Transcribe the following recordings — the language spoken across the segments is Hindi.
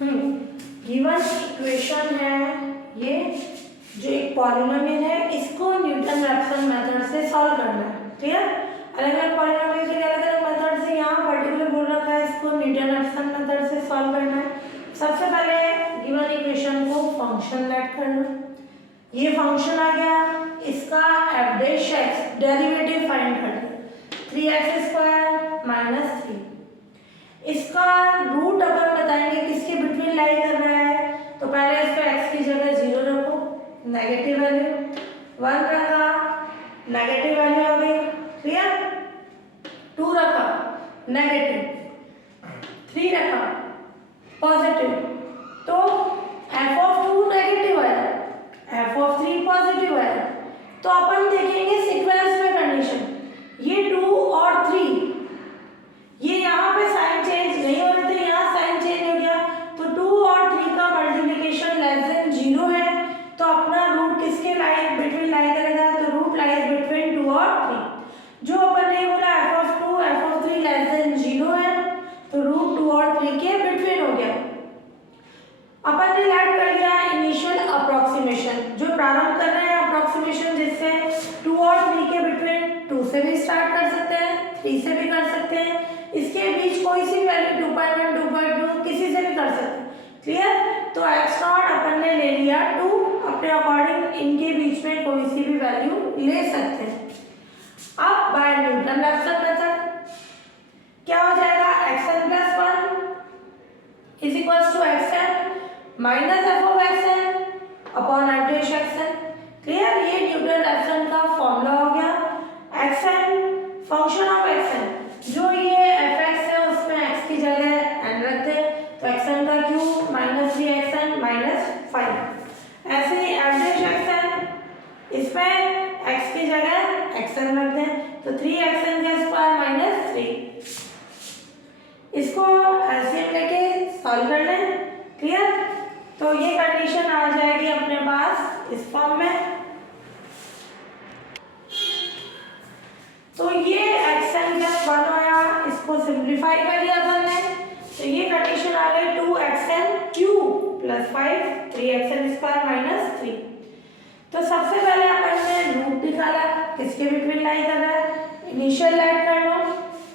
गिवन इक्वेशन है ये, जो एक पॉलिनोमियल है, इसको न्यूटन रैप्सन मेथड से सॉल्व करना है। ठीक है, अलग अलग पॉलिनोमियल के अलग अलग मेथड से, यहाँ पर्टिकुलर बोल रखा है इसको न्यूटन रैप्सन मेथड से सॉल्व करना है। सबसे पहले गिवन इक्वेशन को फंक्शन लेट करना, ये फंक्शन आ गया, इसका F dash x derivative find करना, 3x² माइनस 3। इसका रूट अपन बताएंगे किसके बिटवीन लाई कर रहा है, तो पहले इस पे x की जगह 0 रखो, नेगेटिव वैल्यू 1 रखा, नेगेटिव वैल्यू आ गई, क्लियर। 2 रखा नेगेटिव, 3 रखा पॉजिटिव, तो f(2) नेगेटिव है, f(3) पॉजिटिव है। तो अपन देखेंगे सीक्वेंस में कंडीशन, ये 2 और 3, ये यहाँ पे साइन चेंज नहीं हो रहे थे, यहाँ साइन चेंज हो गया, तो 2 और 3 का मल्टीप्लिकेशन लेस देन 0 है, तो अपना रूट किसके लाइन बिटवीन लाई करेगा, तो रूट लाइज बिटवीन 2 और 3। जो अपन ने बोला f(2) f(3) लेस देन 0 है, तो रूट 2 और 3 के बिटवीन हो गया। अपन ने लेट कर दिया इनिशियल अप्रोक्सीमेशन, जो प्रारंभ कर रहे हैं अप्रोक्सीमेशन, जिससे 2 और 3 के बिटवीन 2 से भी स्टार्ट कर सकते हैं, 3 से भी कर सकते हैं, इसके बीच कोई सी वैल्यू 2.1 2.2 किसी से भी कर सकते हैं, क्लियर। तो x0 अपन ने ले लिया 2, अपने अकॉर्डिंग इनके बीच में कोई सी भी वैल्यू ले सकते हैं। अब बाय न्यूटन रैप्सन मेथड क्या हो जाएगा, xn + 1 is equals to xn minus f(xn) upon f(xn), clear. ये न्यूटन रैप्सन का फॉर्मूला हो गया। xn फंक्शन ऑफ xn, जो ये fx है उसमें x की जगह n रखते हैं, तो xn का क्यूब माइनस 3xn माइनस 5। ऐसे ही f(xn), इसमें x की जगह xn रखते हैं, तो 3xn² माइनस 3। इसको एलसीएम लेके सॉल्व कर लें, क्लियर। तो ये कंडीशन आ जाएगी अपने पास इस फॉर्म में। तो ये xn + 1 आया, इसको सिंप्लीफाई कर लिया अपन ने, तो ये कंडीशन आ गई 2xn³ + 5 3xn² माइनस 3। तो सबसे पहले अपन ने रूट निकाला, किसके बिटवीन लाई कर रहा है, इनिशियल लाइन कर लो,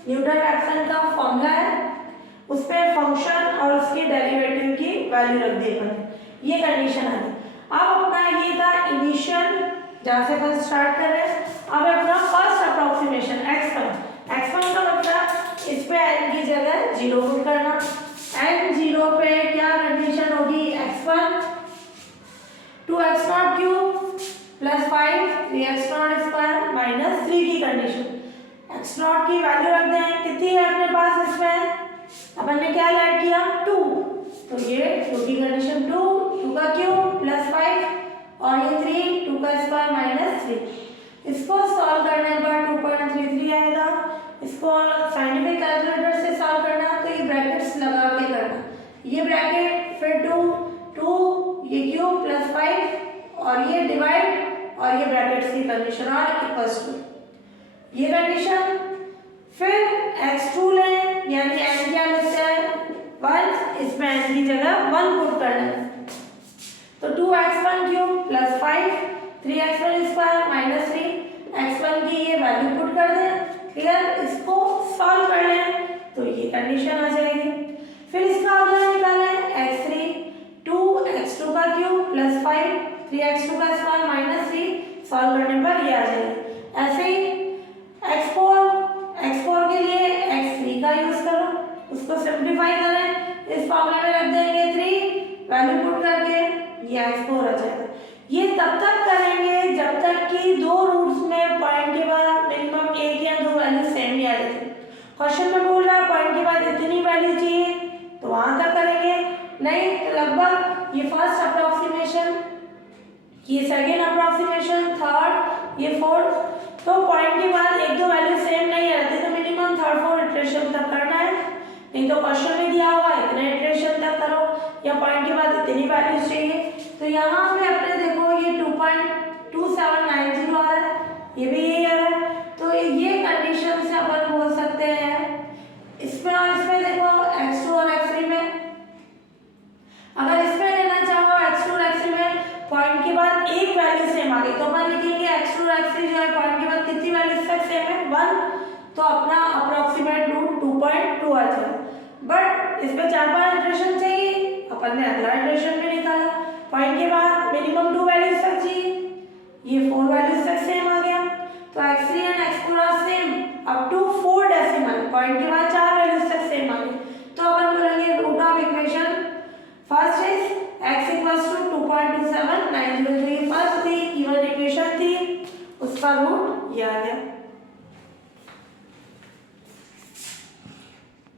न्यूटन रैप्सन का फॉर्मूला है, उस पे फंक्शन और उसके डेरिवेटिव की वैल्यू रख दी अपन, ये कंडीशन आ गई। अब अपना ये था इनिशियल, जहाँ से अपन स्टार्ट कर रहे हैं। अब अपना फर्स्ट अप्रोक्सीमेशन x1 का मतलब इस पे n की जगह 0 पुट करना, n 0 पे क्या कंडीशन होगी, x1 2x0³ + 5 3x0² माइनस 3 की कंडीशन। x0 की वैल्यू रख दें, कितनी है अपने पास, इसमें अपन ने क्या ऐड किया 2, तो ये 2 की कंडीशन 2 का क्यूब + 5 और ये 3 2 का स्क्वायर माइनस 3। इसको सॉल्व करने पर 2.33 आएगा। इसको साइंटिफिक कैलकुलेटर से सॉल्व करना, तो ये ब्रैकेट्स लगा के करना, ये ब्रैकेट फिर 2 ये क्यूब + 5 और ये डिवाइड और ये ब्रैकेट्स की कंडीशन और इक्वल्स टू ये कंडीशन। फिर x2 लें, यानी n क्या लेते हैं 1, इसमें n की जगह 1 पुट करना है, तो 2x1³ + 5 3x1² माइनस 3, x1 की ये वैल्यू पुट कर दें, क्लियर। इसको सॉल्व कर लें, तो ये कंडीशन आ जाएगी। फिर इसका अगला निकालें x3 2x2³ + 5 3x2² minus 3, solve करने पर ये आ जाएगा। ऐसे ही x4 के लिए x3 का यूज करो, उसको सिंप्लीफाई करें, इस फॉर्मूले में रख देंगे 3, वैल्यू पुट करके ये x4 आ जाएगा। ये तब तक करेंगे जब तक कि दो रूट्स में पॉइंट के बाद मिनिमम 1 या 2 वैल्यू सेम ही आ जाए। क्वेश्चन में बोल रहा है पॉइंट के बाद इतनी वैल्यू चाहिए, तो वहां तक करेंगे, नहीं तो लगभग ये फर्स्ट अप्रोक्सीमेशन, ये सेकेंड अप्रोक्सीमेशन, थर्ड, ये फोर्थ, तो पॉइंट के बाद 1-2 वैल्यू सेम नहीं रहती, तो मिनिमम 3rd-4th इटरेशन तक करना है। नहीं तो क्वेश्चन में दिया हुआ इतने इटरेशन तक करो, या पॉइंट के बाद इतनी वैल्यूज चाहिए। तो यहाँ पे अपने देखो ये 2.2790 आ रहा है, ये भी यही आ रहा है, तो ये कंडीशन से अपन बोल सकते हैं इसमें और इसमें देखो x2 और x3 में 1 तो अपना अप्रॉक्सीमेट रूट 2.2 आ जाएगा। बट इस पे 4-5 इटरेशन चाहिए, अपन ने अगला इटरेशन में निकाला। पॉइंट के बाद मिनिमम 2 वैल्यूज तक चाहिए, ये 4 वैल्यूज तक सेम आ गया। तो x3 and x4 are same up to 4 decimal. Point के बाद 4 वैल्यूज तक सेम आ गए। तो अपन बोलेंगे root of equation first is x equals to 2.27 903 first थी, इवन इक्वेशन थी, उसका रूट ये आ गया।